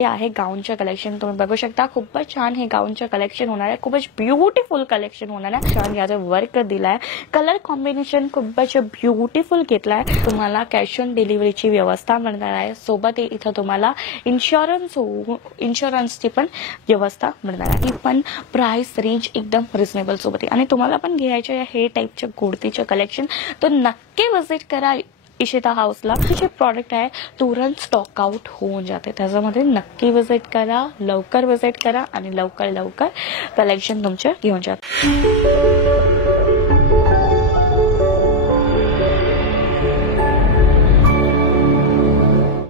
हे आहे गाऊनचं कलेक्शन. तुम्ही बघू शकता खूपच छान हे गाऊनचं कलेक्शन होणार आहे. खूपच ब्युटिफुल कलेक्शन होणार आहे. छान याचं वर्क दिलाय, कलर कॉम्बिनेशन खूपच ब्युटिफुल घेतलाय. तुम्हाला कॅश ऑन डिलिव्हरीची व्यवस्था मिळणार आहे. सोबत इथं तुम्हाला इन्शुरन्सची पण व्यवस्था मिळणार आहे. ही पण प्राइस रेंज एकदम रिझनेबल सोबत आहे. आणि तुम्हाला पण घ्यायचे हे टाईपचं कुर्तीचं कलेक्शन तर नक्की विजिट करा इशिता हाऊसला. जे प्रॉडक्ट आहे तुरंत स्टॉक आउट होऊन जाते. त्याच्यामध्ये नक्की विजिट करा, लवकर विजिट करा आणि लवकर कलेक्शन तुमचे घेऊन जात.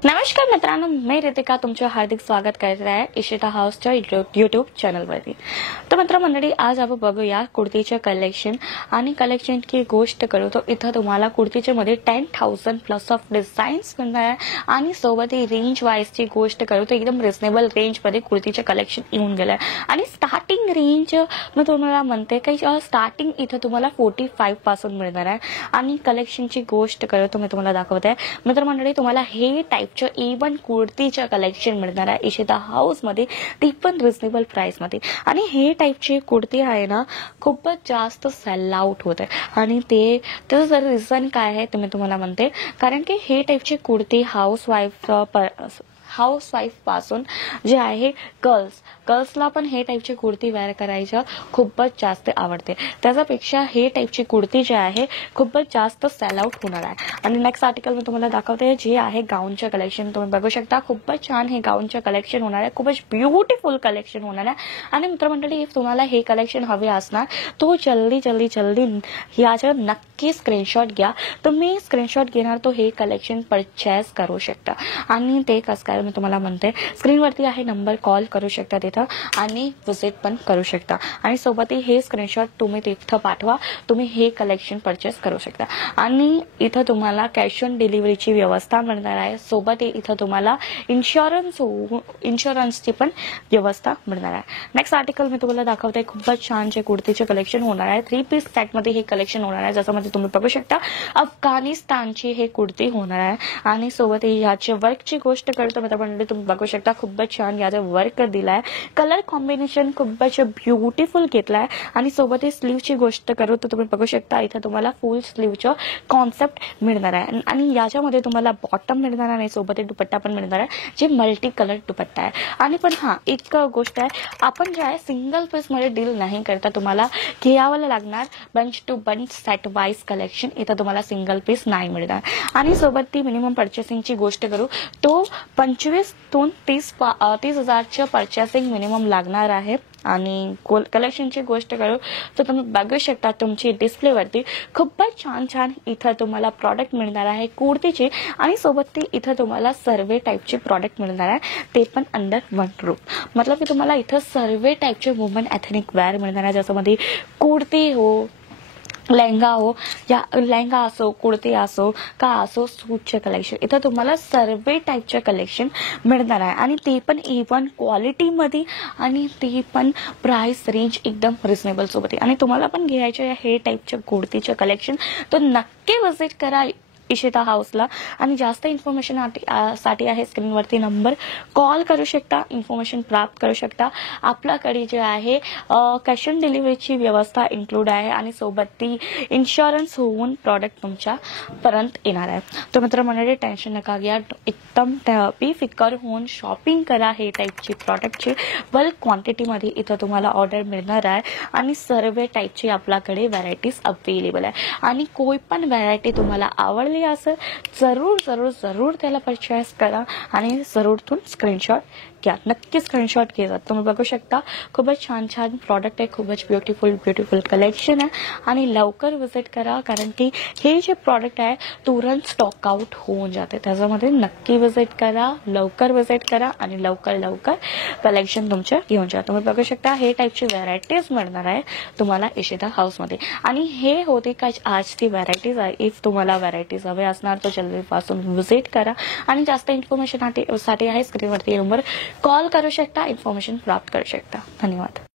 नमस्कार मित्रांनो, मी रितिका तुमचे हार्दिक स्वागत करत आहे इशिता हाऊसच्या युट्यूब चॅनलवरती. तर मित्रमंडळी, आज आपण बघूया कुर्तीचे कलेक्शन आणि कलेक्शनची गोष्ट करू तर इथं तुम्हाला कुर्तीच्या मध्ये 10,000 प्लस ऑफ डिझाईन्स मिळणार आहे. आणि सोबत रेंज वाईजची गोष्ट करू तर एकदम रिझनेबल रेंजमध्ये कुर्तीचे कलेक्शन येऊन गेलं आहे. आणि स्टार्टिंग रेंज मी तुम्हाला म्हणते काही स्टार्टिंग इथं तुम्हाला 45 पासून मिळणार आहे. आणि कलेक्शनची गोष्ट करू तर मी तुम्हाला दाखवते मित्रमंडळी, तुम्हाला हे टाईपचं इव्हन कुर्तीचं कलेक्शन मिळणार आहे इशिता हाऊस मध्ये, ती पण रिझनेबल प्राइस मध्ये. आणि हे टाईपची कुर्ती आहे ना खूपच जास्त सेल आउट होत आहे. आणि त्याचं रिझन काय आहे ते मी तुम्हाला म्हणते. कारण की हे टाईपची कुर्ती हाऊसवाईफ पासून जे आहे गर्ल्सला पण हे टाईपची कुर्ती वेअर करायचं खूपच जास्त आवडते. त्याच्यापेक्षा हे टाईपची कुर्ती जी आहे खूपच जास्त सेल आउट होणार आहे. आणि नेक्स्ट आर्टिकल मी तुम्हाला दाखवते जे आहे गाऊनचं कलेक्शन. तुम्ही बघू शकता खूपच छान हे गाऊनचं कलेक्शन होणार आहे. खूपच ब्युटिफुल कलेक्शन होणार आहे. आणि मित्रमंडळी, इफ तुम्हाला हे कलेक्शन हवे असणार तो जल्दी याचं नक्की स्क्रीनशॉट घ्या. तुम्ही स्क्रीनशॉट घेणार तो हे कलेक्शन परचेस करू शकता. आणि ते कसं काय मी तुम्हाला म्हणते, स्क्रीनवरती आहे नंबर, कॉल करू शकता तिथं आणि विजिट पण करू शकता. आणि सोबत हे स्क्रीनशॉट तुम्ही तिथं पाठवा, तुम्ही हे कलेक्शन परचेस करू शकता. आणि इथं तुम्हाला कॅश ऑन डिलिव्हरीची व्यवस्था मिळणार आहे. सोबत इथं तुम्हाला इन्शुरन्सची पण व्यवस्था मिळणार आहे. नेक्स्ट आर्टिकल मी तुम्हाला दाखवते खूपच छान जे कुर्तीचे कलेक्शन होणार आहे. 3 पीस सेटमध्ये हे कलेक्शन होणार आहे. जसं तुम्ही बघू शकता अफगाणिस्तानची हे कुर्ती होणार आहे. आणि सोबत याच्या वर्कची गोष्ट करतो मित्रमंडळी, तुम्ही बघू शकता खूपच छान याचं वर्क दिलाय, कलर कॉम्बिनेशन खूपच ब्युटिफुल घेतलाय. आणि सोबत स्लीवची गोष्ट करू तर तुम्ही बघू शकता इथं तुम्हाला फुल स्लीवचं कॉन्सेप्ट मिळणार आहे. आणि याच्यामध्ये तुम्हाला बॉटम मिळणार आहे, सोबत दुपट्टा पण मिळणार आहे जे मल्टी कलर दुपट्टा आहे. आणि पण एक गोष्ट आहे, आपण जे आहे सिंगल पीस मध्ये डील नाही करता, तुम्हाला घ्यावं लागणार bunch to bunch set wise collection. इथं तुम्हाला सिंगल पीस नाही मिळणार. आणि सोबत ती मिनिमम पर्चेसिंगची गोष्ट करू तो 25 ते 30,000चं पर्चेसिंग मिनिमम लागणार आहे. आणि कलेक्शनची गोष्ट करू तर तुम्ही बघू शकता तुमची डिस्प्लेवरती खूपच छान इथं तुम्हाला प्रॉडक्ट मिळणार आहे कुर्तीचे. आणि सोबत ती इथं तुम्हाला सर्व टाईपचे प्रॉडक्ट मिळणार आहे, ते पण अंडर वन रूफ. मतलब की तुम्हाला इथं सर्व टाईपचे वुमन एथनिक वेअर मिळणार आहे. जसं कुर्ती हो, लेहंगा असो, कुर्ती असो का असो, सूटचे कलेक्शन इथं तुम्हाला सर्व टाईपचे कलेक्शन मिळणार आहे. आणि ते पण इव्हन क्वालिटीमध्ये आणि ते पण प्राइस रेंज एकदम रिझनेबल सोबत आहे. आणि तुम्हाला पण घ्यायचे हे टाईपचे कुर्तीचे कलेक्शन तर नक्की विजिट करा इशिता हाऊसला. आणि जास्त इन्फॉर्मेशन साठी आहे स्क्रीनवरती नंबर, कॉल करू शकता, इन्फॉर्मेशन प्राप्त करू शकता. आपल्याकडे जे आहे कॅश ऑन डिलिव्हरीची व्यवस्था इन्क्लूड आहे. आणि सोबत ती इन्शुरन्स होऊन प्रॉडक्ट तुमच्या पर्यंत येणार आहे. तर मित्रमंडळी, टेन्शन नका घ्या, एकदम बेफिकर होऊन शॉपिंग करा. हे टाईपची प्रॉडक्टची बल्क क्वांटिटीमध्ये इथं तुम्हाला ऑर्डर मिळणार आहे. आणि सर्व टाईपची आपल्याकडे व्हरायटीज अवेलेबल आहे. आणि कोई पण व्हरायटी तुम्हाला आवडली असं जरूर त्याला परचेस करा. आणि जरूरतून स्क्रीनशॉट घ्या, नक्की स्क्रीनशॉट घ्या. तुम्ही बघू शकता खूपच छान प्रॉडक्ट आहे, खूपच ब्युटिफुल कलेक्शन आहे. आणि लवकर विजिट करा, कारण की हे जे प्रॉडक्ट आहे तुरंत स्टॉक आउट होऊन जाते. त्याच्यामध्ये नक्की विजिट करा, लवकर विजिट करा आणि लवकर कलेक्शन तुमच्या घेऊन जा. तुम्ही बघू शकता हे टाईपची व्हरायटीज मिळणार आहे तुम्हाला इशिता हाऊसमध्ये. आणि हे होती काय आजची व्हरायटीज आहे. इफ तुम्हाला व्हरायटीज हवे असणार तर जल्दीपासून विजिट करा. आणि जास्त इन्फॉर्मेशन साठी आहे स्क्रीनवरती नंबर, कॉल करू शकता, इन्फॉर्मेशन प्राप्त करू शकता. धन्यवाद.